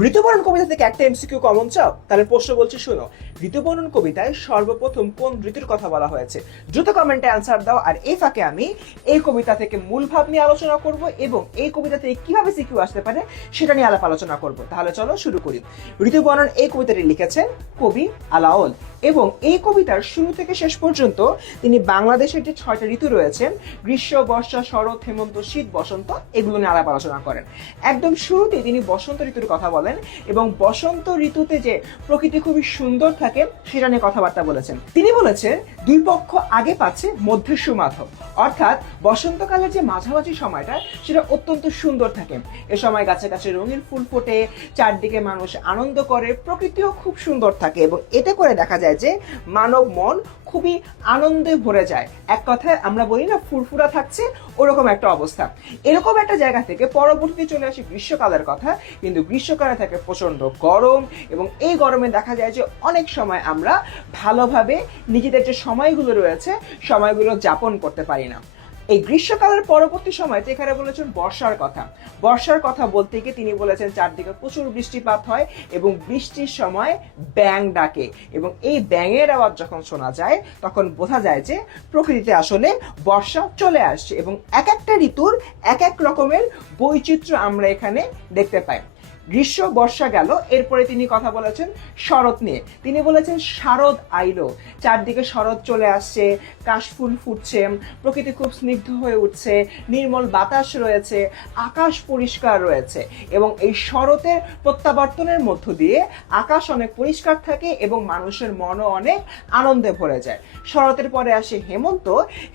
ঋতুবরণ কবিতা থেকে একটা MCQ common চাও? তাহলে প্রশ্ন বলছি শোনো। ঋতুবরণ কবিতায় সর্বপ্রথম কোন ঋতুর কথা বলা হয়েছে? দ্রুত কমেন্টে অ্যান্সার দাও। আর এই ফাঁকে আমি এই কবিতা থেকে মূল ভাব নিয়ে আলোচনা করব এবং এই কবিতা থেকে কিভাবে সিকিউ আসতে পারে সেটা নিয়ে আলাপ আলোচনা করব। তাহলে চলো শুরু করি। ঋতুবরণ এই কবিতাটি লিখেছেন কবি আলাওল এবং এই কবিতার শুরু থেকে শেষ পর্যন্ত তিনি বাংলাদেশের যে 6টা ঋতু রয়েছে, গ্রীষ্ম, বর্ষা, শরৎ, হেমন্ত, শীত, বসন্ত, এগুলো নিয়ে আলাপ আলোচনা করেন। একদম শুরুতে তিনি বসন্ত ঋতুর কথা বলেন এবং বসন্ত ঋতুতে যে প্রকৃতি খুবই সুন্দর থাকে সেটা নিয়ে কথাবার্তা বলেছেন। তিনি বলেছেন দুই পক্ষ আগে পাচ্ছে মধ্যে সুমাধব, অর্থাৎ বসন্তকালের যে মাঝামাঝি সময়টা সেটা অত্যন্ত সুন্দর থাকে। এ সময় গাছে গাছে রঙিন ফুল ফোটে, চারদিকে মানুষ আনন্দ করে, প্রকৃতিও খুব সুন্দর থাকে এবং এতে করে দেখা যায় যে মানব মন খুবই আনন্দে ভরে যায়। এক কথায় আমরা বলি না ফুরফুরা থাকছে, ওরকম একটা অবস্থা। এরকম একটা জায়গা থেকে পরবর্তীতে চলে আসে গ্রীষ্মকালের কথা, কিন্তু গ্রীষ্মকালে থাকে প্রচন্ড গরম এবং এই গরমে দেখা যায় যে অনেক সময় আমরা ভালোভাবে নিজেদের যে সময়গুলো রয়েছে সময়গুলো যাপন করতে পারি না। এই গ্রীষ্মকালের পরবর্তী সময়তে এখানে বলেছেন বর্ষার কথা। বর্ষার কথা বলতে গিয়ে তিনি বলেছেন চারদিকে প্রচুর বৃষ্টিপাত হয় এবং বৃষ্টির সময় ব্যাঙ ডাকে এবং এই ব্যাঙের আওয়াজ যখন শোনা যায় তখন বোঝা যায় যে প্রকৃতিতে আসলে বর্ষা চলে আসছে এবং এক একটা ঋতুর এক এক রকমের বৈচিত্র্য আমরা এখানে দেখতে পাই। গ্রীষ্ম বর্ষা গেল, এরপরে তিনি কথা বলেছেন শরৎ নিয়ে। তিনি বলেছেন শারদ আইলো, চারদিকে শরৎ চলে আসছে, কাশফুল ফুটছে, প্রকৃতি খুব স্নিগ্ধ হয়ে উঠছে, নির্মল বাতাস রয়েছে, আকাশ পরিষ্কার রয়েছে এবং এই শরতের প্রত্যাবর্তনের মধ্য দিয়ে আকাশ অনেক পরিষ্কার থাকে এবং মানুষের মনও অনেক আনন্দে ভরে যায়। শরতের পরে আসে হেমন্ত।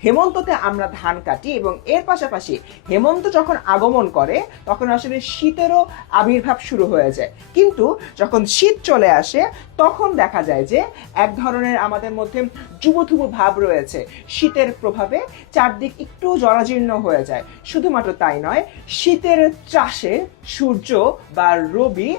হেমন্ততে আমরা ধান কাটি এবং এর পাশাপাশি হেমন্ত যখন আগমন করে তখন আসলে শীতেরও আবির্ভাব শুরু হয়ে যায়। কিন্তু যখন শীত চলে আসে তখন দেখা যায় যে এক ধরনের আমাদের মধ্যে যুবথুবু ভাব রয়েছে। শীতের প্রভাবে চারদিক একটু জরাজীর্ণ হয়ে যায়। শুধুমাত্র তাই নয়, শীতের ত্রাসে সূর্য বা রবি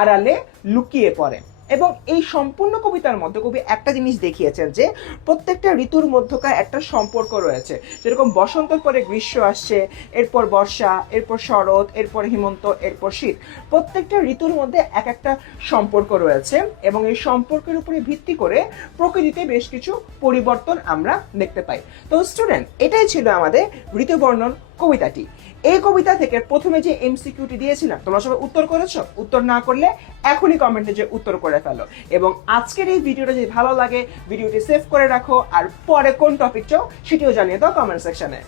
আড়ালে লুকিয়ে পড়ে এবং এই সম্পূর্ণ কবিতার মধ্যে কবি একটা জিনিস দেখিয়েছেন যে প্রত্যেকটা ঋতুর মধ্যকার একটা সম্পর্ক রয়েছে। যেরকম বসন্তের পরে গ্রীষ্ম আসছে, এরপর বর্ষা, এরপর শরৎ, এরপর হেমন্ত, এরপর শীত। প্রত্যেকটা ঋতুর মধ্যে এক একটা সম্পর্ক রয়েছে এবং এই সম্পর্কের উপরে ভিত্তি করে প্রকৃতিতে বেশ কিছু পরিবর্তন আমরা দেখতে পাই। তো স্টুডেন্ট, এটাই ছিল আমাদের ঋতুবর্ণন কবিতাটি। এই কবিতা থেকে প্রথমে যে এমসিকিউটি দিয়েছিলাম তোমরা সবাই উত্তর করেছো? উত্তর না করলে এখনই কমেন্টে যে উত্তর করে ফেলো এবং আজকের এই ভিডিওটা যদি ভালো লাগে ভিডিওটি সেভ করে রাখো আর পরে কোন টপিক চাও সেটিও জানিয়ে দাও কমেন্ট সেকশনে।